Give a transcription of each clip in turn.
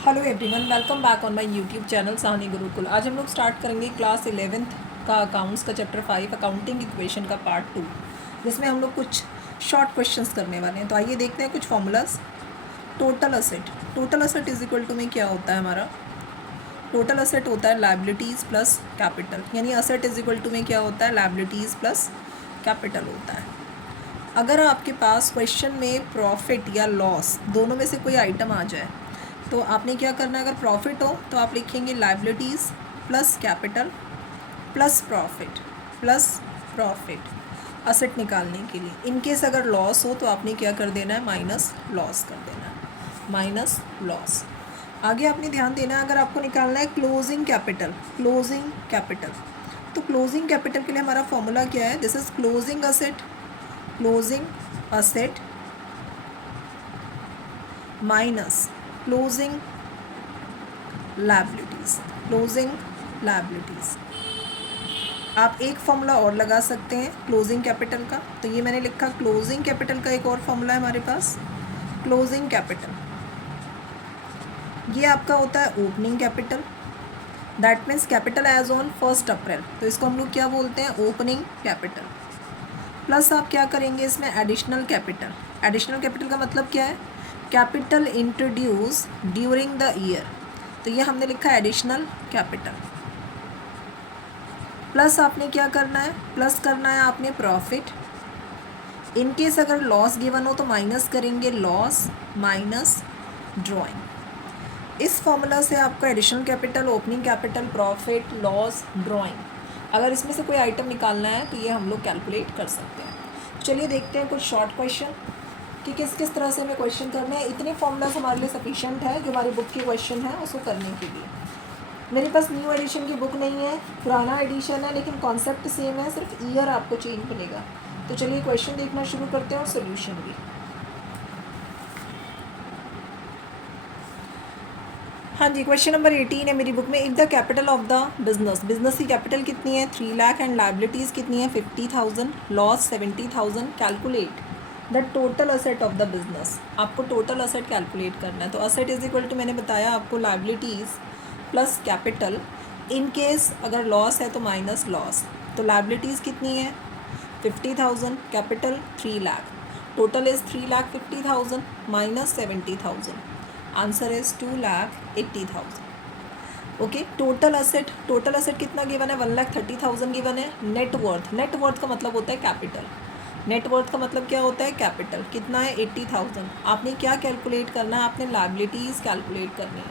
Hello everyone, welcome back on my YouTube channel Sahni Gurukul. आज हम लोग स्टार्ट करेंगे क्लास 11th का अकाउंट्स का चैप्टर 5 अकाउंटिंग इक्वेशन का पार्ट 2, जिसमें हम लोग कुछ शॉर्ट क्वेश्चंस करने वाले हैं। तो आइए देखते हैं कुछ formulas. Total asset is equal to में क्या होता है हमारा? टोटल असेट होता है लायबिलिटीज़ प्लस कैपिटल, यानी असेट इज इक्वल टू में क्या होता है? लायबिलिटीज़ प्लस कैपिटल होता है। अगर आपके पास क्वेश्चन में प्रॉफिट या लॉस दोनों में से कोई आइटम आ जाए तो आपने क्या करना है? अगर प्रॉफिट हो तो आप लिखेंगे liabilities plus capital plus profit asset निकालने के लिए। इनकेस अगर लॉस हो तो आपने क्या कर देना है? माइनस लॉस कर देना है, माइनस लॉस। आगे आपने ध्यान देना है, अगर आपको निकालना है क्लोजिंग कैपिटल तो क्लोजिंग कैपिटल के लिए हमारा फॉर्मूला क्या है? This is closing asset minus closing liabilities. आप एक फॉर्मूला और लगा सकते हैं क्लोजिंग कैपिटल का। तो ये मैंने लिखा क्लोजिंग कैपिटल का एक और फॉर्मूला है हमारे पास, क्लोजिंग कैपिटल। ये आपका होता है opening capital, that means capital as on 1 April, तो इसको हम लोग क्या बोलते हैं? Opening capital. प्लस आप क्या करेंगे इसमें? एडिशनल कैपिटल का मतलब क्या है? Capital introduce during the year, तो ये हमने लिखा एडिशनल कैपिटल। प्लस आपने क्या करना है? प्लस करना है आपने प्रॉफिट। इनकेस अगर लॉस गिवन हो तो माइनस करेंगे लॉस माइनस ड्राइंग। इस फॉर्मूला से आपका additional capital, opening capital, profit, loss, drawing, अगर इसमें से कोई आइटम निकालना है तो ये हम लोग कैलकुलेट कर सकते हैं। चलिए देखते हैं कुछ शॉर्ट क्वेश्चन कि किस किस तरह से हमें क्वेश्चन करने हैं। इतने फॉर्मूलाज हमारे लिए सफिशिएंट है जो हमारी बुक के क्वेश्चन है उसको करने के लिए। मेरे पास न्यू एडिशन की बुक नहीं है, पुराना एडिशन है, लेकिन कॉन्सेप्ट सेम है, सिर्फ ईयर आपको चेंज मिलेगा। तो चलिए क्वेश्चन देखना शुरू करते हैं और सोल्यूशन भी। हाँ जी, क्वेश्चन नंबर 18 है मेरी बुक में। If the capital of the business की कैपिटल कितनी है? 3 लाख एंड लायबिलिटीज़ कितनी है? 50,000, loss 70,000, calculate the total asset of the business. आपको टोटल असेट कैलकुलेट करना है। तो असेट इज इक्वल टू मैंने बताया आपको liabilities plus capital. In case अगर लॉस है तो माइनस लॉस। तो लायबिलिटीज़ कितनी है? 50,000, capital 3 lakh, total is 3,50,000 minus 70,000, answer is 2,80,000। Okay, total asset कितना गिवन है? 1,30,000 गिवन है। नेटवर्थ का मतलब होता है कैपिटल। नेटवर्थ का मतलब क्या होता है? कैपिटल। कितना है? 80,000। आपने क्या कैलकुलेट करना है? आपने लायबिलिटीज़ कैलकुलेट करनी है।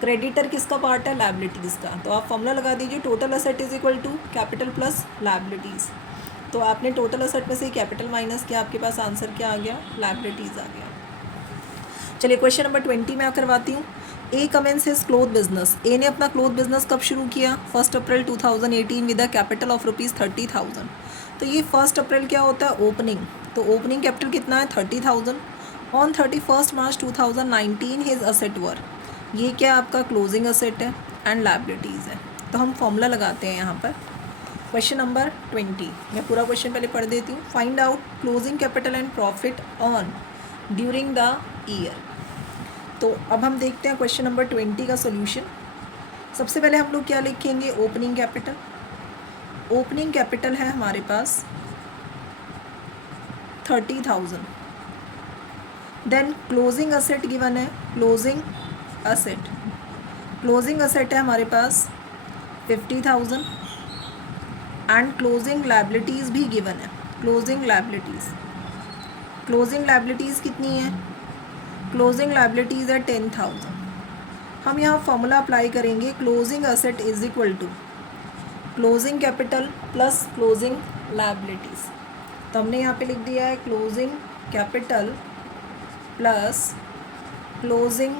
क्रेडिटर किसका पार्ट है? लायबिलिटीज़ का। तो आप फॉर्मूला लगा दीजिए, total asset is equal to capital plus liabilities. तो आपने टोटल असेट में से कैपिटल माइनस किया, आपके पास आंसर क्या आ गया? लायबिलिटीज़ आ गया। चलिए क्वेश्चन नंबर 20 मैं करवाती हूँ। ए कमेंस हिज क्लोथ बिजनेस। ए ने अपना क्लोथ बिजनेस कब शुरू किया? 1 अप्रैल 2018 विद अ कैपिटल ऑफ ₹30,000। तो ये 1 अप्रैल क्या होता है? ओपनिंग। तो ओपनिंग कैपिटल कितना है? 30,000। ऑन 31 मार्च 2019 हिज असेट वर। ये क्या आपका क्लोजिंग असेट है एंड लायबिलिटीज़ है। तो हम फॉर्मूला लगाते हैं यहाँ पर। क्वेश्चन नंबर 20, मैं पूरा क्वेश्चन पहले पढ़ देती हूँ। Find out closing capital and profit on during the year. तो अब हम देखते हैं क्वेश्चन नंबर 20 का सोल्यूशन। सबसे पहले हम लोग क्या लिखेंगे? ओपनिंग कैपिटल है हमारे पास 30,000। देन क्लोजिंग असेट गिवन है, क्लोजिंग असेट है हमारे पास 50,000 एंड क्लोजिंग लायबिलिटीज़ भी गिवन है। क्लोजिंग लायबिलिटीज़ कितनी है? क्लोजिंग लायबिलिटीज़ है 10,000। हम यहाँ फॉर्मूला अप्लाई करेंगे, closing asset is equal to closing capital plus closing liabilities. तो हमने यहाँ पे लिख दिया है closing capital plus closing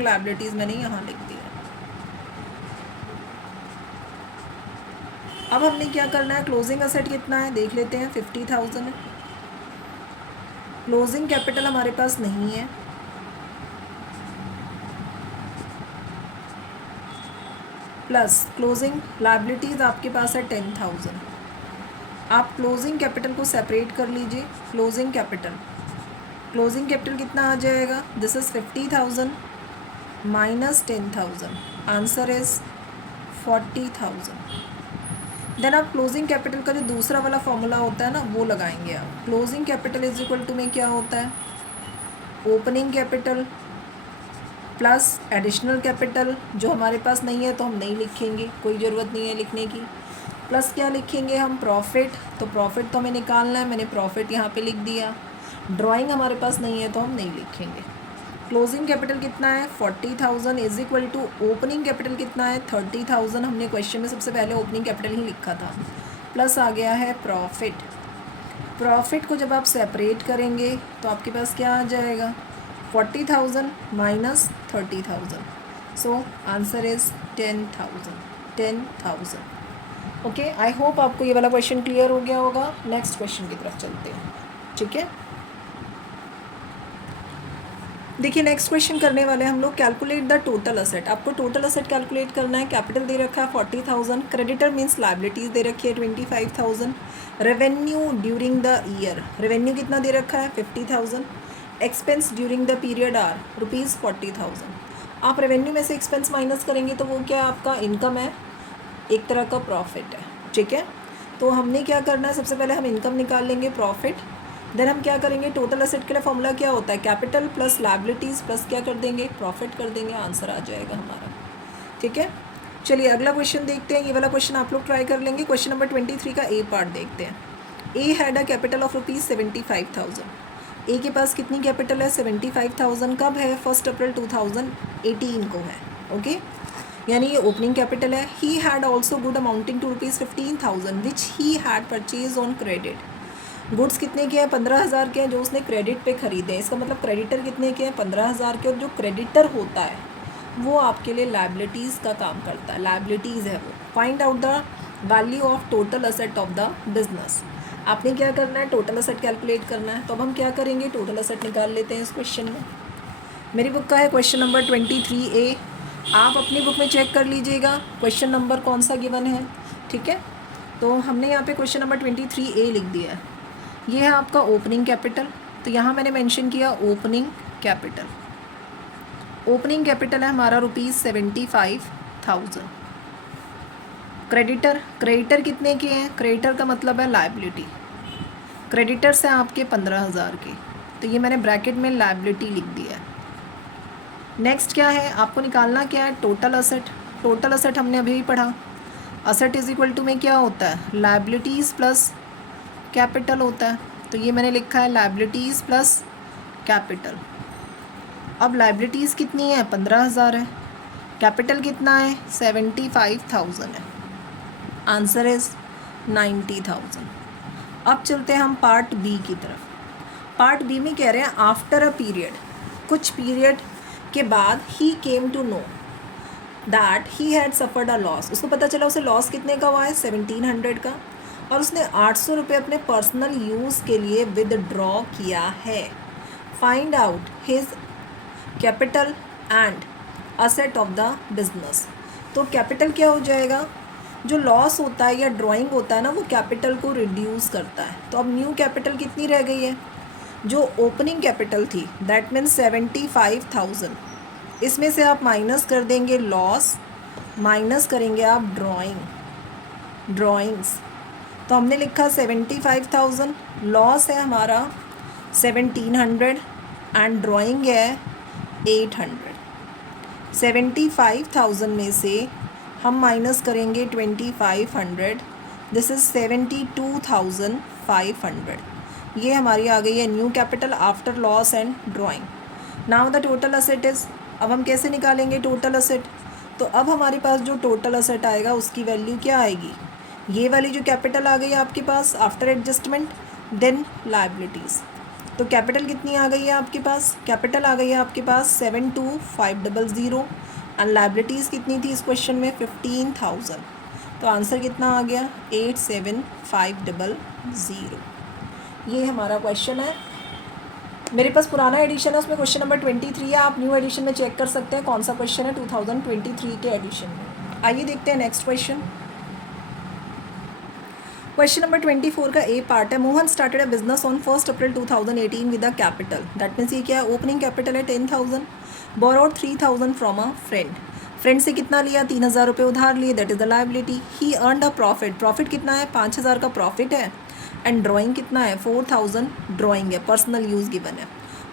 liabilities मैंने यहाँ लिख दिया। अब हमने क्या करना है? क्लोजिंग असेट कितना है देख लेते हैं, 50,000 है। क्लोजिंग कैपिटल हमारे पास नहीं है, प्लस क्लोजिंग लायबिलिटीज़ आपके पास है 10,000। आप क्लोजिंग कैपिटल को सेपरेट कर लीजिए। क्लोजिंग कैपिटल क्लोजिंग कैपिटल कितना आ जाएगा, this is 50,000 minus 10,000, answer is 40,000। Then आप क्लोजिंग कैपिटल का जो दूसरा वाला फॉर्मूला होता है ना वो लगाएंगे आप। Closing capital is equal to में क्या होता है, opening capital plus additional capital, जो हमारे पास नहीं है तो हम नहीं लिखेंगे, कोई ज़रूरत नहीं है लिखने की, प्लस क्या लिखेंगे हम, प्रॉफिट। तो प्रॉफिट तो हमें निकालना है, मैंने प्रॉफिट यहाँ पे लिख दिया। ड्राइंग हमारे पास नहीं है तो हम नहीं लिखेंगे। क्लोजिंग कैपिटल कितना है 40,000 is equal to opening capital कितना है 30,000। हमने क्वेश्चन में सबसे पहले ओपनिंग कैपिटल ही लिखा था, प्लस आ गया है प्रॉफिट। प्रॉफिट को जब आप सेपरेट करेंगे तो आपके पास क्या आ जाएगा, 40,000 minus 30,000, so answer is 10,000। Okay, I hope आपको ये वाला क्वेश्चन क्लियर हो गया होगा। नेक्स्ट क्वेश्चन की तरफ चलते हैं, ठीक है। देखिए नेक्स्ट क्वेश्चन करने वाले हम लोग, कैलकुलेट द टोटल असेट। आपको टोटल असेट कैलकुलेट करना है। कैपिटल दे रखा है 40,000, क्रेडिटर मीन्स लाइबिलिटीज़ दे रखी है 25,000, revenue during the year, revenue कितना दे रखा है 50,000, expense during the period are ₹40,000। आप रेवेन्यू में से एक्सपेंस माइनस करेंगे तो वो क्या आपका इनकम है, एक तरह का प्रॉफिट है, ठीक है। तो हमने क्या करना है, सबसे पहले हम इनकम निकाल लेंगे, प्रॉफिट। देन हम क्या करेंगे, टोटल असेट के लिए फॉर्मूला क्या होता है, कैपिटल प्लस लायबिलिटीज़ प्लस क्या कर देंगे, प्रॉफिट कर देंगे, आंसर आ जाएगा हमारा, ठीक है। चलिए अगला क्वेश्चन देखते हैं। ये वाला क्वेश्चन आप लोग ट्राई कर लेंगे। क्वेश्चन नंबर 23 का ए पार्ट देखते हैं। ए हैड अ कैपिटल ऑफ ₹75,000। ए के पास कितनी कैपिटल है 75,000। कब है, 1 अप्रैल 2018 को है, ओके। यानी ये ओपनिंग कैपिटल है। He had also good amounting to ₹15,000 which he had purchase on credit. Goods कितने के हैं, 15,000 के हैं, जो उसने क्रेडिट पे ख़रीदे। इसका मतलब क्रेडिटर कितने के हैं, 15,000 के। और जो क्रेडिटर होता है वो आपके लिए लायबिलिटीज़ का काम करता है, लायबिलिटीज़ है वो। Find out the value of total asset of the business. आपने क्या करना है, टोटल असेट कैलकुलेट करना है। तो अब हम क्या करेंगे, टोटल असेट निकाल लेते हैं इस क्वेश्चन में। मेरी बुक का है क्वेश्चन नंबर 23A। आप अपनी बुक में चेक कर लीजिएगा क्वेश्चन नंबर कौन सा गिवन है, ठीक है। तो हमने यहाँ पे क्वेश्चन नंबर 23A लिख दिया है। ये है आपका ओपनिंग कैपिटल, तो यहाँ मैंने मेंशन किया ओपनिंग कैपिटल। ओपनिंग कैपिटल है हमारा ₹75,000। क्रेडिटर कितने के हैं, क्रेडिटर का मतलब है लायबिलिटी। क्रेडिटर्स हैं आपके 15,000 के, तो ये मैंने ब्रैकेट में लायबिलिटी लिख दिया है। नेक्स्ट क्या है, आपको निकालना क्या है, टोटल असेट। टोटल असेट हमने अभी भी पढ़ा, असेट इज इक्वल टू में क्या होता है, लायबिलिटीज़ प्लस कैपिटल होता है। तो ये मैंने लिखा है लायबिलिटीज़ प्लस कैपिटल। अब लायबिलिटीज़ कितनी है, 15,000 है। कैपिटल कितना है, 75,000 है। Answer is 90,000। अब चलते हैं हम पार्ट बी की तरफ। पार्ट बी में कह रहे हैं आफ्टर अ पीरियड, कुछ पीरियड के बाद ही came to know that he had suffered a loss. उसको पता चला उसे लॉस कितने का हुआ है, 1700 का, और उसने 800 रुपये अपने पर्सनल यूज़ के लिए विदड्रॉ किया है। Find out his capital and asset of the business. तो कैपिटल क्या हो जाएगा, जो लॉस होता है या ड्राइंग होता है ना, वो कैपिटल को रिड्यूस करता है। तो अब न्यू कैपिटल कितनी रह गई है, जो ओपनिंग कैपिटल थी, दैट मीन्स 75,000। इसमें से आप माइनस कर देंगे लॉस, माइनस करेंगे आप ड्राइंग्स। तो हमने लिखा 75,000, लॉस है हमारा 1700 एंड ड्राइंग है 800। 75,000 में से हम माइनस करेंगे 2500, दिस इज़ 72,500। ये हमारी आ गई है new capital after loss and drawing. Now the total asset is, अब हम कैसे निकालेंगे टोटल असेट। तो अब हमारे पास जो टोटल असेट आएगा उसकी वैल्यू क्या आएगी, ये वाली जो कैपिटल आ गई आपके पास आफ्टर एडजस्टमेंट, देन लायबिलिटीज़। तो कैपिटल कितनी आ गई है आपके पास, कैपिटल आ गई है आपके पास 72,500 एंड लायबिलिटीज़ कितनी थी इस क्वेश्चन में 15,000। तो आंसर कितना आ गया 87,500। ये हमारा क्वेश्चन है। मेरे पास पुराना एडिशन है, उसमें क्वेश्चन नंबर 23 है। आप न्यू एडिशन में चेक कर सकते हैं कौन सा क्वेश्चन है 2023 के एडिशन में। आइए देखते हैं नेक्स्ट क्वेश्चन। क्वेश्चन नंबर 24 का ए पार्ट है। Mohan started a business on 1 April 2018 with a capital, that means ये क्या है, ओपनिंग कैपिटल है 10,000, borrowed 3,000 from a friend. Friend से कितना लिया, 3,000 रुपये उधार लिए, that is the liability. He earned a profit, profit कितना है, 5,000 का प्रॉफिट है। एंड ड्राइंग कितना है, 4,000 ड्राइंग है, पर्सनल यूज़ गिवन है।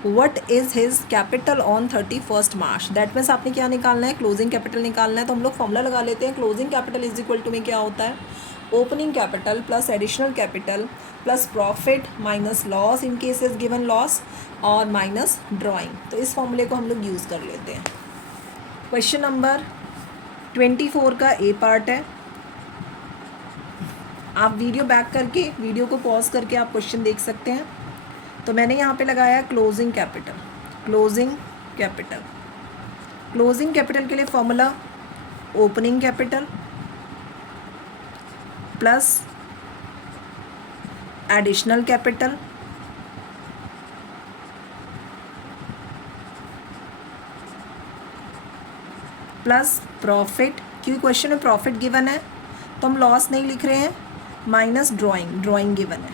What is his capital on 31 March, that means आपने क्या निकालना है, क्लोजिंग कैपिटल निकालना है। तो हम लोग फॉर्मूला लगा लेते हैं। Closing capital is equal to में क्या होता है, opening capital plus additional capital plus profit minus loss in case is given loss और माइनस ड्राइंग। तो इस फॉर्मूले को हम लोग यूज़ कर लेते हैं। क्वेश्चन नंबर 24 का ए पार्ट है। आप वीडियो बैक करके, वीडियो को पॉज करके आप क्वेश्चन देख सकते हैं। तो मैंने यहाँ पे लगाया closing capital. Closing capital, closing capital के लिए formula opening capital plus additional capital plus profit, क्योंकि क्वेश्चन में प्रॉफिट गिवन है तो हम लॉस नहीं लिख रहे हैं, माइनस ड्राइंग, ड्राइंग गिवन है।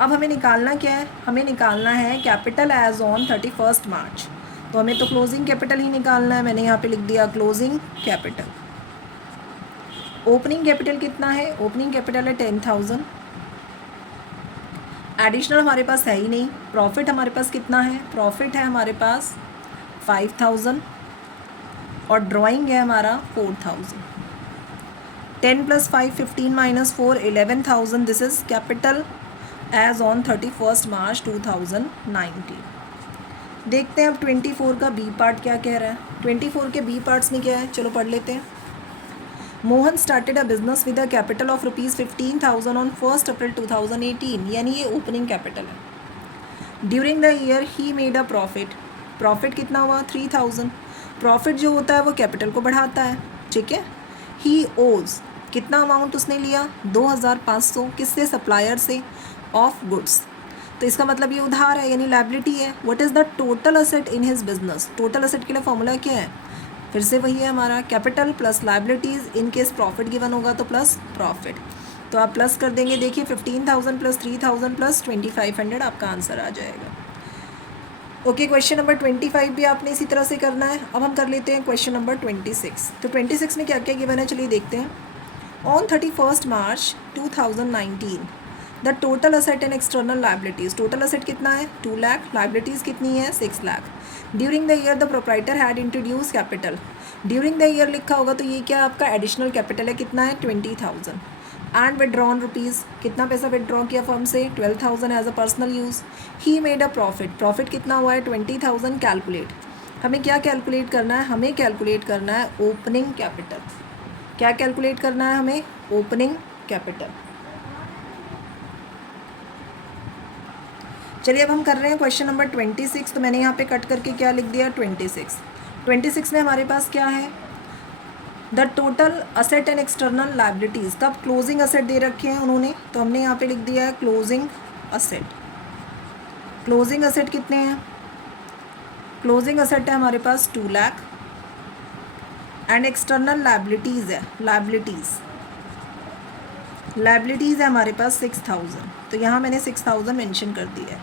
अब हमें निकालना क्या है, हमें निकालना है कैपिटल एज ऑन 31 मार्च। तो हमें तो क्लोजिंग कैपिटल ही निकालना है। मैंने यहाँ पे लिख दिया क्लोजिंग कैपिटल। ओपनिंग कैपिटल कितना है, ओपनिंग कैपिटल है 10,000। एडिशनल हमारे पास है ही नहीं। प्रॉफिट हमारे पास कितना है, प्रॉफिट है हमारे पास 5,000 और ड्राइंग है हमारा 4,000। 10 + 5 15 - 4 11,000। This is capital as on 31 March 2019। देखते हैं अब 24 का बी पार्ट क्या कह रहा है। 24 के बी पार्ट्स में क्या है, चलो पढ़ लेते हैं। Mohan started a business with a capital of ₹15,000 on 1 अप्रैल 2018, यानी ये ओपनिंग कैपिटल है। During the year he made a profit, profit कितना हुआ 3,000। प्रॉफिट जो होता है वो कैपिटल को बढ़ाता है, ठीक है। ही ओज, कितना अमाउंट उसने लिया 2,500, किससे, सप्लायर से, ऑफ गुड्स। तो इसका मतलब ये उधार है यानी लायबिलिटी है। What is the total asset in his business, total asset के लिए फॉर्मूला क्या है, फिर से वही है हमारा capital plus liabilities, in case profit given होगा तो प्लस प्रॉफिट। तो आप प्लस कर देंगे, देखिए 15,000 + 3,000 + 2,500 आपका आंसर आ जाएगा। ओके, क्वेश्चन नंबर 25 भी आपने इसी तरह से करना है। अब हम कर लेते हैं क्वेश्चन नंबर 26। तो 26 में क्या क्या गिवन है, चलिए देखते हैं। On 31 March 2019 the total asset and external liabilities, total asset कितना है 2 लाख, लाइबिलिटीज़ कितनी है 6 lakh. During the year the proprietor had introduce capital, during the year लिखा होगा तो ये क्या आपका एडिशनल कैपिटल है, कितना है 20,000। एंड विड्रॉन रुपीज़, कितना पैसा विड्रॉ किया फर्म से 12,000 as a personal use. He made a profit, profit कितना हुआ है 20,000। कैलकुलेट, हमें क्या कैलकुलेट करना है, हमें कैलकुलेट करना है ओपनिंग कैपिटल। क्या कैलकुलेट करना है हमें, ओपनिंग कैपिटल। चलिए अब हम कर रहे हैं क्वेश्चन नंबर 26। तो मैंने यहाँ पे कट करके क्या लिख दिया 26 में हमारे पास क्या है, the total asset and external liabilities. कब क्लोजिंग असेट दे रखे हैं उन्होंने, तो हमने यहाँ पे लिख दिया है क्लोजिंग असेट। क्लोजिंग असेट कितने हैं, क्लोजिंग असेट है हमारे पास 2 लाख एंड एक्सटर्नल लाइबिलिटीज़ है, लाइबिलिटीज़ है हमारे पास 6,000। तो यहाँ मैंने 6,000 मेंशन कर दिया है,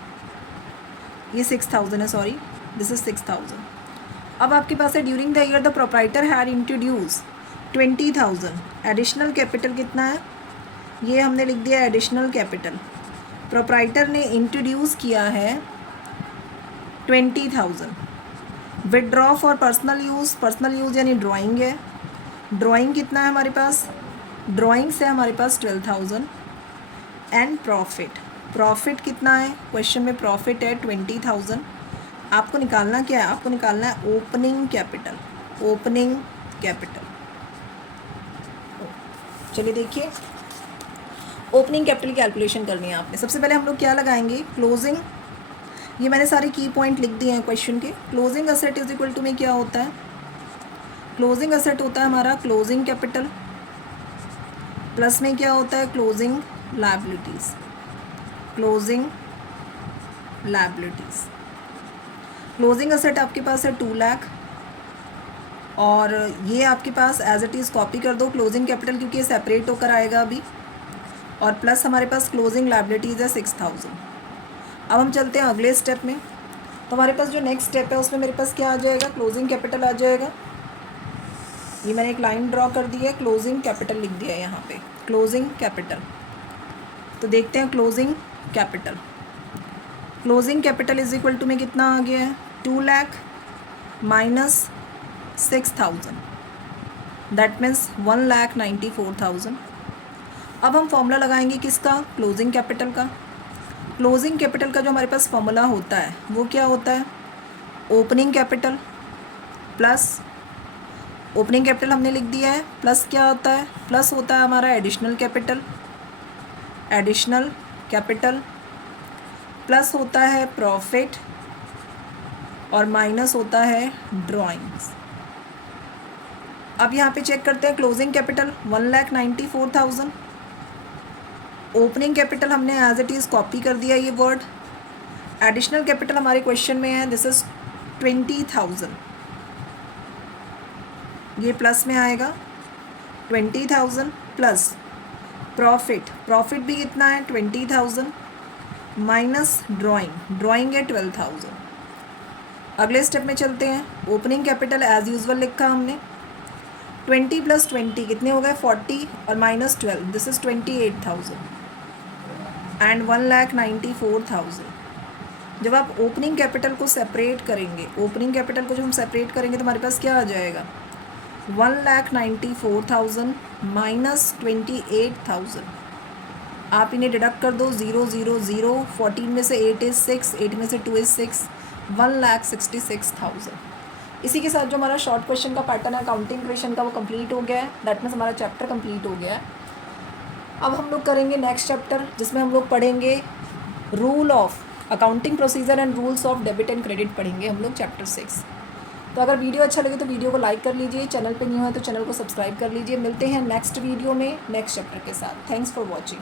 ये 6,000 है, सॉरी दिस इज 6,000। अब आपके पास है during the year the proprietor had introduce 20,000। Additional capital कितना है, ये हमने लिख दिया एडिशनल कैपिटल। प्रोप्राइटर ने इंट्रोड्यूस किया है 20,000। Withdraw for personal use, personal use यानी ड्राइंग है, ड्राइंग कितना है हमारे पास, ड्राइंग से हमारे पास 12,000। एंड प्रॉफिट, प्रॉफिट कितना है, क्वेश्चन में प्रॉफिट है 20,000। आपको निकालना क्या है, आपको निकालना है ओपनिंग कैपिटल, ओपनिंग कैपिटल। चलिए देखिए, ओपनिंग कैपिटल कैलकुलेशन करनी है आपने। सबसे पहले हम लोग क्या लगाएंगे, क्लोजिंग, ये मैंने सारे की पॉइंट लिख दिए हैं क्वेश्चन के। Closing asset is equal to में क्या होता है, क्लोजिंग असेट होता है हमारा क्लोजिंग कैपिटल प्लस में क्या होता है closing liabilities, closing liabilities. Closing asset आपके पास है 2 लाख और ये आपके पास एज इट इज़ कॉपी कर दो क्लोजिंग कैपिटल, क्योंकि ये सेपरेट होकर आएगा अभी। और प्लस हमारे पास क्लोजिंग लायबिलिटीज़ है 6000। अब हम चलते हैं अगले स्टेप में। तो हमारे पास जो नेक्स्ट स्टेप है उसमें मेरे पास क्या आ जाएगा, क्लोजिंग कैपिटल आ जाएगा। ये मैंने एक लाइन ड्रॉ कर दी है, क्लोजिंग कैपिटल लिख दिया है यहाँ पे, क्लोजिंग कैपिटल। तो देखते हैं closing capital. Closing capital is equal to में कितना आ गया है, 2 लाख माइनस 6000, दैट मीन्स 1,94,000। अब हम फॉर्मूला लगाएंगे किसका, क्लोजिंग कैपिटल का। क्लोजिंग कैपिटल का जो हमारे पास फॉर्मूला होता है वो क्या होता है, opening capital plus, opening capital हमने लिख दिया है, प्लस क्या होता है, प्लस होता है हमारा additional capital, additional capital, plus होता है प्रॉफिट और माइनस होता है ड्राइंग्स। अब यहाँ पे चेक करते हैं क्लोजिंग कैपिटल 1,94,000, ओपनिंग कैपिटल हमने एज इट इज़ कॉपी कर दिया ये वर्ड, एडिशनल कैपिटल हमारे क्वेश्चन में है दिस इज 20,000, ये प्लस में आएगा 20,000 प्लस प्रॉफिट, प्रॉफिट भी कितना है 20,000 माइनस ड्राइंग, ड्राइंग है 12,000। अगले स्टेप में चलते हैं, ओपनिंग कैपिटल एज यूजुअल लिखा हमने, 20 प्लस 20 कितने हो गए 40 और माइनस 12 दिस इज 28,000 एंड 1,94,000। जब आप ओपनिंग कैपिटल को सेपरेट करेंगे, ओपनिंग कैपिटल को जब हम सेपरेट करेंगे तो हमारे पास क्या आ जाएगा, 1,94,000 माइनस 28,000। आप इन्हें डिडक्ट कर दो, 0 0 0, 14 में से 8 इज़ 6, 8 में से 2 इज़ 6, 1,66,000। इसी के साथ जो हमारा शॉर्ट क्वेश्चन का पैटर्न है अकाउंटिंग क्वेश्चन का वो कंप्लीट हो गया है, दैट मीन्स हमारा चैप्टर कंप्लीट हो गया है। अब हम लोग करेंगे नेक्स्ट चैप्टर जिसमें हम लोग पढ़ेंगे rule of accounting procedure and rules of debit and credit पढ़ेंगे हम लोग चैप्टर 6। तो अगर वीडियो अच्छा लगे तो वीडियो को लाइक कर लीजिए, चैनल पे न्यू है तो चैनल को सब्सक्राइब कर लीजिए। मिलते हैं नेक्स्ट वीडियो में नेक्स्ट चैप्टर के साथ। Thanks for watching.